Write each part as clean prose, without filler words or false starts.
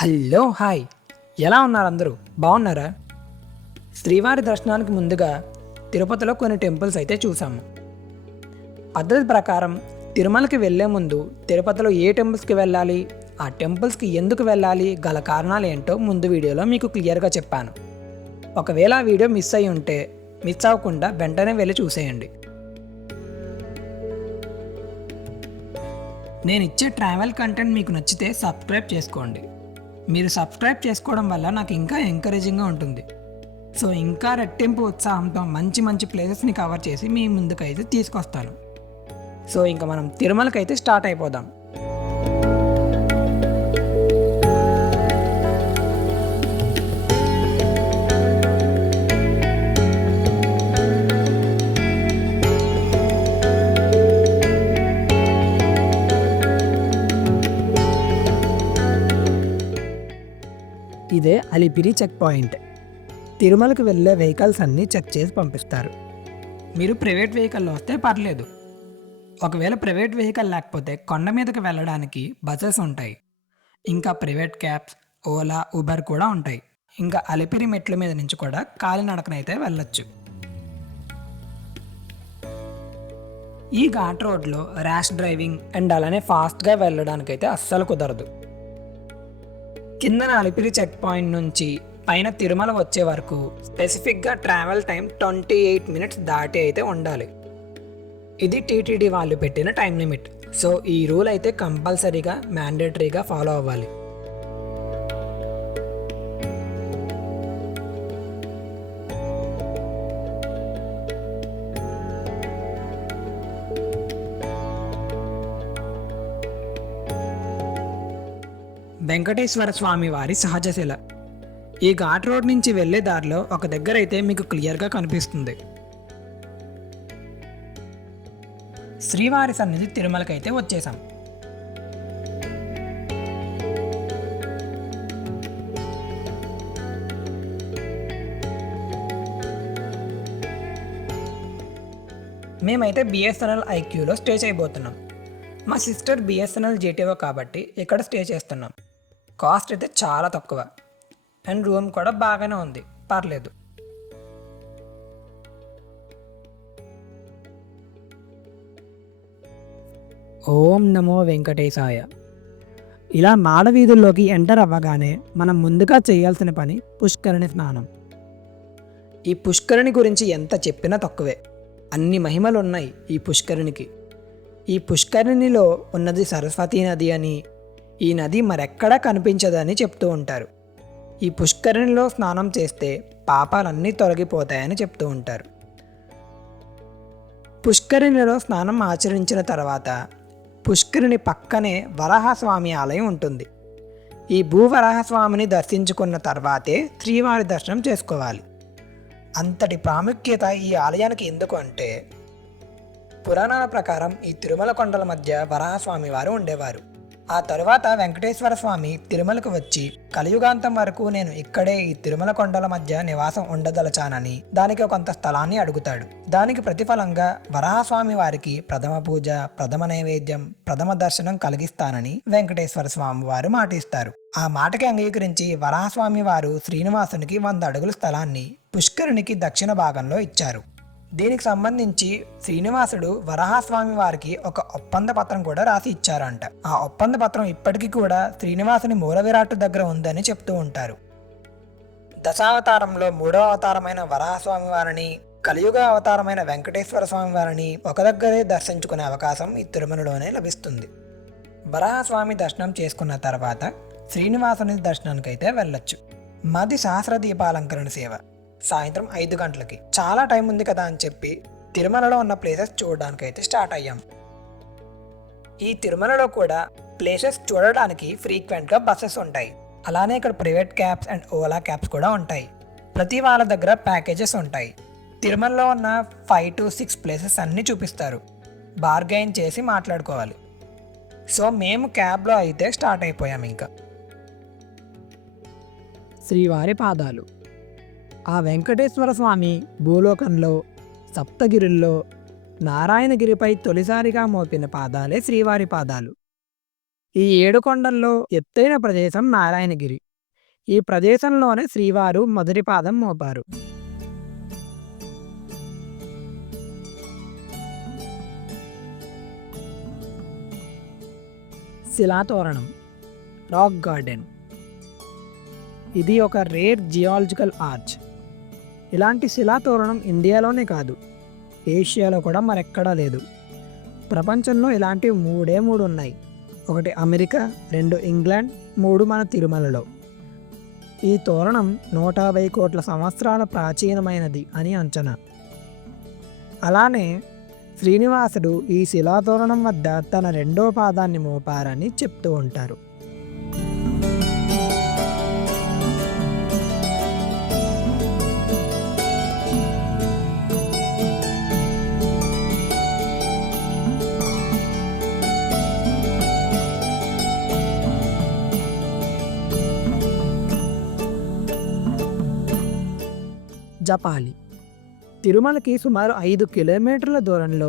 Hello hi, ఎలా ఉన్నారు అందరూ? బాగున్నారా? శ్రీవారి దర్శనానికి ముందుగా తిరుపతిలో కొన్ని టెంపుల్స్ అయితే చూసాము. పద్ధతి ప్రకారం తిరుమలకి వెళ్ళే ముందు తిరుపతిలో ఏ టెంపుల్స్కి వెళ్ళాలి, ఆ టెంపుల్స్కి ఎందుకు వెళ్ళాలి, గల కారణాలు ఏంటో ముందు వీడియోలో మీకు క్లియర్గా చెప్పాను. ఒకవేళ ఆ వీడియో మిస్ అయి ఉంటే మిస్ అవ్వకుండా వెంటనే వెళ్ళి చూసేయండి. నేను ఇచ్చే ట్రావెల్ కంటెంట్ మీకు నచ్చితే సబ్స్క్రైబ్ చేసుకోండి. మీరు సబ్స్క్రైబ్ చేసుకోవడం వల్ల నాకు ఇంకా ఎంకరేజింగ్గా ఉంటుంది. సో ఇంకా రెట్టింపు ఉత్సాహంతో మంచి మంచి ప్లేసెస్ని కవర్ చేసి మీ ముందుకైతే తీసుకొస్తాను. సో ఇంకా మనం తిరుమలకైతే స్టార్ట్ అయిపోదాం. ఇదే అలిపిరి చెక్ పాయింట్. తిరుమలకి వెళ్ళే వెహికల్స్ అన్నీ చెక్ చేసి పంపిస్తారు. మీరు ప్రైవేట్ వెహికల్లో వస్తే పర్లేదు. ఒకవేళ ప్రైవేట్ వెహికల్ లేకపోతే కొండ మీదకి వెళ్ళడానికి బస్సెస్ ఉంటాయి. ఇంకా ప్రైవేట్ క్యాబ్స్, ఓలా, ఉబర్ కూడా ఉంటాయి. ఇంకా అలిపిరి మెట్ల మీద నుంచి కూడా కాలినడకనైతే వెళ్ళొచ్చు. ఈ ఘాట్ రోడ్లో ర్యాష్ డ్రైవింగ్ అండ్ అలానే ఫాస్ట్గా వెళ్ళడానికైతే అస్సలు కుదరదు. కిందన అలిపిరి చెక్ పాయింట్ నుంచి పైన తిరుమల వచ్చే వరకు స్పెసిఫిక్గా ట్రావెల్ టైం 28 మినిట్స్ దాటి అయితే ఉండాలి. ఇది టీటీడీ వాళ్ళు పెట్టిన టైం లిమిట్. సో ఈ రూల్ అయితే కంపల్సరీగా మ్యాండేటరీగా ఫాలో అవ్వాలి. వెంకటేశ్వర స్వామి వారి సహజశిల. ఈ ఘాట్ రోడ్ నుంచి వెళ్ళే దారిలో ఒక దగ్గర అయితే మీకు క్లియర్గా కనిపిస్తుంది. శ్రీవారి సన్నిధి తిరుమలకైతే వచ్చేసాం. మేమైతే బిఎస్ఎన్ఎల్ ఐక్యూలో స్టే చేయబోతున్నాం. మా సిస్టర్ బిఎస్ఎన్ఎల్ జీటీఓ కాబట్టి ఇక్కడ స్టే చేస్తున్నాం. కాస్ట్ అయితే చాలా తక్కువ అండ్ రూమ్ కూడా బాగానే ఉంది, పర్లేదు. ఓం నమో వెంకటేశాయ. ఇలా మాడవీధుల్లోకి ఎంటర్ అవ్వగానే మనం ముందుగా చేయాల్సిన పని పుష్కరిణి స్నానం. ఈ పుష్కరిణి గురించి ఎంత చెప్పినా తక్కువే. అన్ని మహిమలు ఉన్నాయి ఈ పుష్కరిణికి. ఈ పుష్కరిణిలో ఉన్నది సరస్వతీ నది అని, ఈ నది మరెక్కడా కనిపించదని చెప్తూ ఉంటారు. ఈ పుష్కరిణిలో స్నానం చేస్తే పాపాలన్నీ తొలగిపోతాయని చెప్తూ ఉంటారు. పుష్కరిణిలో స్నానం ఆచరించిన తర్వాత పుష్కరిణి పక్కనే వరాహస్వామి ఆలయం ఉంటుంది. ఈ భూవరాహస్వామిని దర్శించుకున్న తర్వాతే శ్రీవారి దర్శనం చేసుకోవాలి. అంతటి ప్రాముఖ్యత ఈ ఆలయానికి ఎందుకు అంటే, పురాణాల ప్రకారం ఈ తిరుమల కొండల మధ్య వరాహస్వామి వారు ఉండేవారు. ఆ తరువాత వెంకటేశ్వర స్వామి తిరుమలకు వచ్చి కలియుగాంతం వరకు నేను ఇక్కడే ఈ తిరుమల కొండల మధ్య నివాసం ఉండదలచానని దానికి కొంత స్థలాన్ని అడుగుతాడు. దానికి ప్రతిఫలంగా వరాహస్వామి వారికి ప్రథమ పూజ, ప్రథమ నైవేద్యం, ప్రథమ దర్శనం కలిగిస్తానని వెంకటేశ్వర స్వామి వారు మాటిస్తారు. ఆ మాటకి అంగీకరించి వరాహస్వామి వారు శ్రీనివాసునికి 100 అడుగుల స్థలాన్ని పుష్కరునికి దక్షిణ భాగంలో ఇచ్చారు. దీనికి సంబంధించి శ్రీనివాసుడు వరాహస్వామి వారికి ఒక ఒప్పంద పత్రం కూడా రాసి ఇచ్చారంట. ఆ ఒప్పంద పత్రం ఇప్పటికీ కూడా శ్రీనివాసుని మూల విరాట్టు దగ్గర ఉందని చెప్తూ ఉంటారు. దశావతారంలో 3వ అవతారమైన వరాహస్వామి వారిని, కలియుగ అవతారమైన వెంకటేశ్వర స్వామి వారిని ఒక దగ్గరే దర్శించుకునే అవకాశం ఈ తిరుమలలోనే లభిస్తుంది. వరాహస్వామి దర్శనం చేసుకున్న తర్వాత శ్రీనివాసుని దర్శనానికైతే వెళ్ళొచ్చు. మాది సహస్ర దీపాలంకరణ సేవ సాయంత్రం 5 గంటలకి. చాలా టైం ఉంది కదా అని చెప్పి తిరుమలలో ఉన్న ప్లేసెస్ చూడడానికి అయితే స్టార్ట్ అయ్యాం. ఈ తిరుమలలో కూడా ప్లేసెస్ చూడడానికి ఫ్రీక్వెంట్గా బస్సెస్ ఉంటాయి. అలానే ఇక్కడ private cabs and Ola cabs కూడా ఉంటాయి. ప్రతి వాళ్ళ దగ్గర ప్యాకేజెస్ ఉంటాయి. తిరుమలలో ఉన్న 5 to 6 ప్లేసెస్ అన్నీ చూపిస్తారు. బార్గెయిన్ చేసి మాట్లాడుకోవాలి. సో మేము క్యాబ్లో అయితే స్టార్ట్ అయిపోయాం. ఇంకా శ్రీవారి పాదాలు. ఆ వెంకటేశ్వర స్వామి భూలోకంలో సప్తగిరుల్లో నారాయణగిరిపై తొలిసారిగా మోపిన పాదాలే శ్రీవారి పాదాలు. ఈ 7 కొండల్లో ఎత్తైన ప్రదేశం నారాయణగిరి. ఈ ప్రదేశంలోనే శ్రీవారు మొదటి పాదం మోపారు. శిలాతోరణం, రాక్ గార్డెన్. ఇది ఒక రేర్ జియాలజికల్ ఆర్చ్. ఇలాంటి శిలాతోరణం ఇండియాలోనే కాదు, ఏషియాలో కూడా మరెక్కడా లేదు. ప్రపంచంలో ఇలాంటివి 3 ఉన్నాయి. 1 అమెరికా, 2 ఇంగ్లాండ్, 3 మన తిరుమలలో. ఈ తోరణం 150 కోట్ల సంవత్సరాల ప్రాచీనమైనది అని అంచనా. అలానే శ్రీనివాసుడు ఈ శిలాతోరణం వద్ద తన 2వ పాదాన్ని మోపారని చెప్తూ ఉంటారు. జపాలి. తిరుమలకి సుమారు 5 కిలోమీటర్ల దూరంలో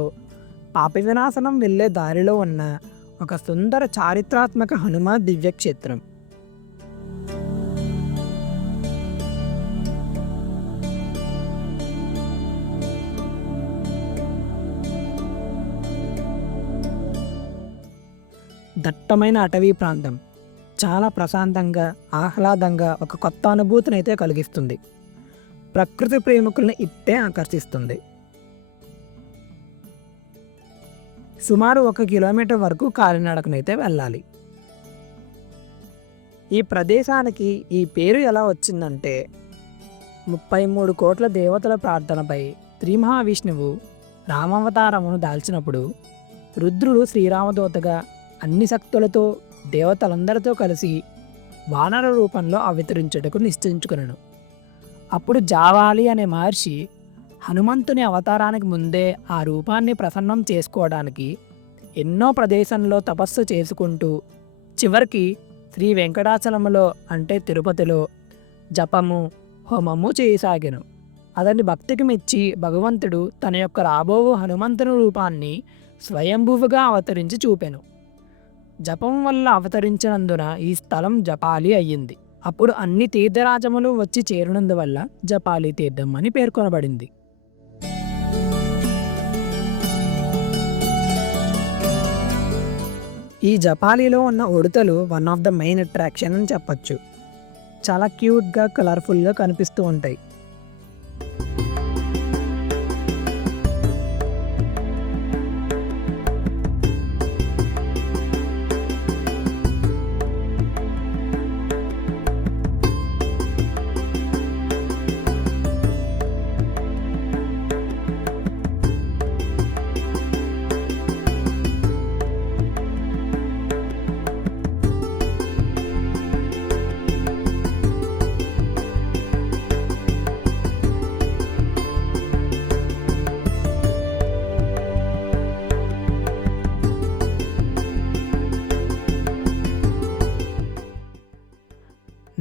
పాప వినాశనం వెళ్ళే దారిలో ఉన్న ఒక సుందర చారిత్రాత్మక హనుమ దివ్యక్షేత్రం. దట్టమైన అటవీ ప్రాంతం చాలా ప్రశాంతంగా, ఆహ్లాదంగా ఒక కొత్త అనుభూతిని అయితే కలిగిస్తుంది. ప్రకృతి ప్రేమికుల్ని ఇట్టే ఆకర్షిస్తుంది. సుమారు 1 కిలోమీటర్ వరకు కాలినడకనైతే వెళ్ళాలి. ఈ ప్రదేశానికి ఈ పేరు ఎలా వచ్చిందంటే 33 కోట్ల దేవతల ప్రార్థనపై శ్రీ మహావిష్ణువు రామావతారమును దాల్చినప్పుడు రుద్రుడు శ్రీరామదూతగా అన్ని శక్తులతో దేవతలందరితో కలిసి వానర రూపంలో అవతరించుటకు నిశ్చయించుకునను. అప్పుడు జావాలి అనే మహర్షి హనుమంతుని అవతారానికి ముందే ఆ రూపాన్ని ప్రసన్నం చేసుకోవడానికి ఎన్నో ప్రదేశంలో తపస్సు చేసుకుంటూ చివరికి శ్రీ వెంకటాచలములో అంటే తిరుపతిలో జపము, హోమము చేయసాగాను. అతని భక్తికి మెచ్చి భగవంతుడు తన యొక్క రాబోవు హనుమంతుని రూపాన్ని స్వయంభువుగా అవతరించి చూపెను. జపం వల్ల అవతరించినందున ఈ స్థలం జపాలి అయ్యింది. అప్పుడు అన్ని తీర్థరాజములు వచ్చి చేరినందువల్ల జపాలి తీర్థం అని పేర్కొనబడింది. ఈ జపాలిలో ఉన్న ఉడతలు one of the main attraction అని చెప్పచ్చు. చాలా క్యూట్గా, కలర్ఫుల్గా కనిపిస్తూ ఉంటాయి.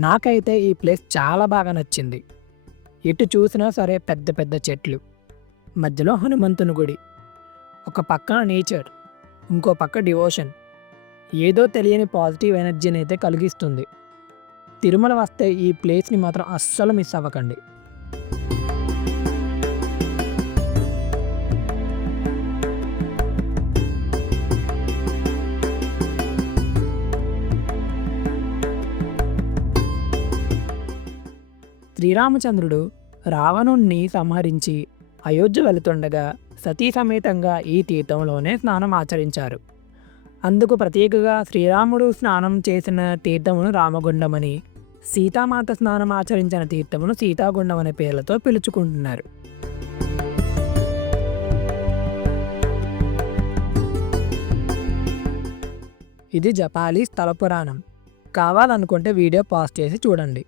నాకైతే ఈ ప్లేస్ చాలా బాగా నచ్చింది. ఎటు చూసినా సరే పెద్ద పెద్ద చెట్లు, మధ్యలో హనుమంతుని గుడి, ఒక పక్కన నేచర్, ఇంకో పక్క డివోషన్. ఏదో తెలియని పాజిటివ్ ఎనర్జీని అయితే కలిగిస్తుంది. తిరుమల వస్తే ఈ ప్లేస్ని మాత్రం అస్సలు మిస్ అవ్వకండి. శ్రీరామచంద్రుడు రావణుణ్ణి సంహరించి అయోధ్య వెళుతుండగా సతీ సమేతంగా ఈ తీర్థంలోనే స్నానం ఆచరించారు. అందుకు ప్రత్యేకగా శ్రీరాముడు స్నానం చేసిన తీర్థమును రామగుండమని, సీతామాత స్నానం ఆచరించిన తీర్థమును సీతాగుండం అనే పేర్లతో పిలుచుకుంటున్నారు. ఇది జపాలి స్థల పురాణం. కావాలనుకుంటే వీడియో పాజ్ చేసి చూడండి.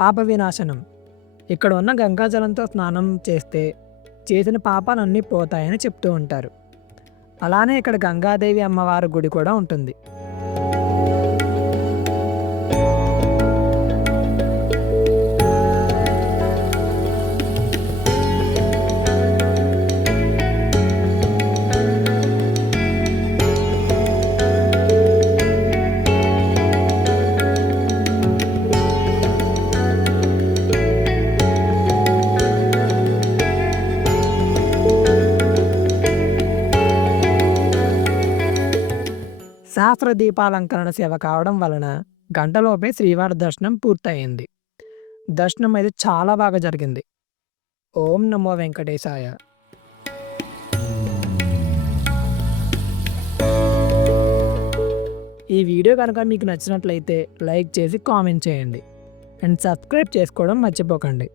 పాప వినాశనం. ఇక్కడ ఉన్న గంగాజలంతో స్నానం చేస్తే చేసిన పాపాలన్నీ పోతాయని చెప్తూ ఉంటారు. అలానే ఇక్కడ గంగాదేవి అమ్మవారి గుడి కూడా ఉంటుంది. సహస్ర దీపాలంకరణ సేవ కావడం వలన గంటలోపే శ్రీవారి దర్శనం పూర్తయింది. దర్శనం అయితే చాలా బాగా జరిగింది. ఓం నమో వెంకటేశాయ. ఈ వీడియో కనుక మీకు నచ్చినట్లయితే లైక్ చేసి కామెంట్ చేయండి అండ్ సబ్స్క్రైబ్ చేసుకోవడం మర్చిపోకండి.